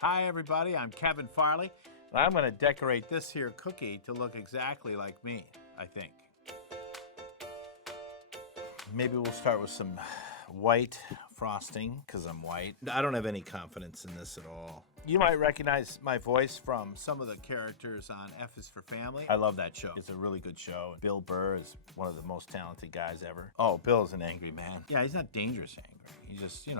Hi everybody, I'm Kevin Farley, and I'm going to decorate this here cookie to look exactly like me, I think. Maybe we'll start with some white frosting, because I'm white. I don't have any confidence in this at all. You might recognize my voice from some of the characters on F is for Family. I love that show. It's a really good show. Bill Burr is one of the most talented guys ever. Oh, Bill is an angry man. Yeah, he's not dangerous angry. He's just, kind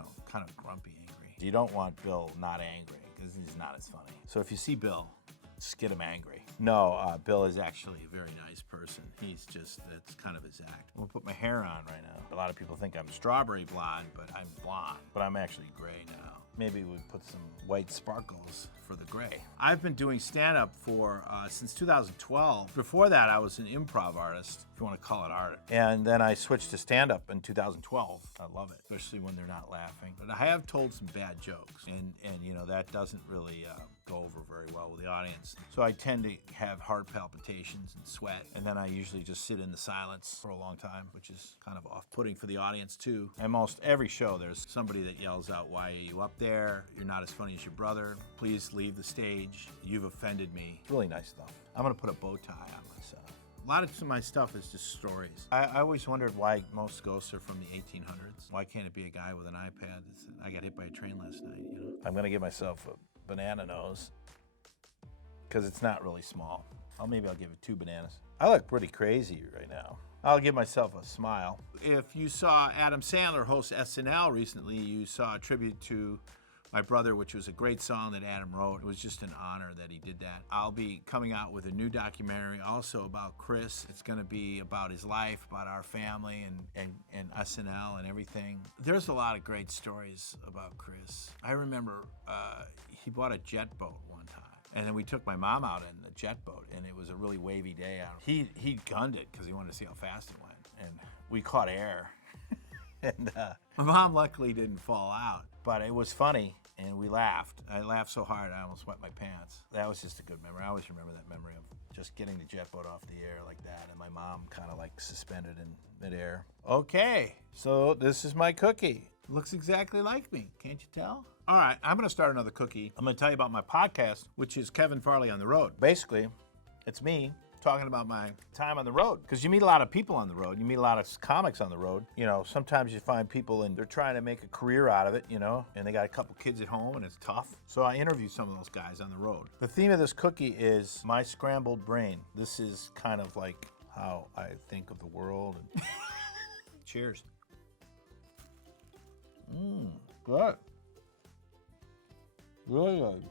of grumpy angry. You don't want Bill not angry, because he's not as funny. So if you see Bill, just get him angry. No, Bill is actually a very nice person. That's kind of his act. I'm gonna put my hair on right now. A lot of people think I'm strawberry blonde, but I'm blonde. But I'm actually gray now. Maybe we put some white sparkles for the gray. I've been doing stand-up since 2012. Before that, I was an improv artist, if you want to call it art. And then I switched to stand-up in 2012. I love it, especially when they're not laughing. But I have told some bad jokes, and that doesn't really go over very well with the audience. So I tend to have heart palpitations and sweat, and then I usually just sit in the silence for a long time, which is kind of off-putting for the audience too. And most every show, there's somebody that yells out, "Why are you up there? You're not as funny as your brother. Please leave the stage. You've offended me." Really nice stuff. I'm gonna put a bow tie on myself. A lot of my stuff is just stories. I always wondered why most ghosts are from the 1800s. Why can't it be a guy with an iPad that said, "I got hit by a train last night," I'm gonna give myself a banana nose, because it's not really small. Maybe I'll give it 2 bananas. I look pretty crazy right now. I'll give myself a smile. If you saw Adam Sandler host SNL recently, you saw a tribute to my brother, which was a great song that Adam wrote. It was just an honor that he did that. I'll be coming out with a new documentary also about Chris. It's gonna be about his life, about our family and SNL and everything. There's a lot of great stories about Chris. I remember he bought a jet boat one time. And then we took my mom out in the jet boat, and it was a really wavy day out. He gunned it because he wanted to see how fast it went. And we caught air. And my mom luckily didn't fall out. But it was funny, and we laughed. I laughed so hard I almost wet my pants. That was just a good memory. I always remember that memory of just getting the jet boat off the air like that, and my mom kind of like suspended in midair. Okay, so this is my cookie. Looks exactly like me, can't you tell? All right, I'm gonna start another cookie. I'm gonna tell you about my podcast, which is Kevin Farley on the Road. Basically, it's me talking about my time on the road, because you meet a lot of people on the road. You meet a lot of comics on the road. Sometimes you find people and they're trying to make a career out of it, and they got a couple kids at home and it's tough. So I interview some of those guys on the road. The theme of this cookie is my scrambled brain. This is kind of like how I think of the world. Cheers. Good. Really good.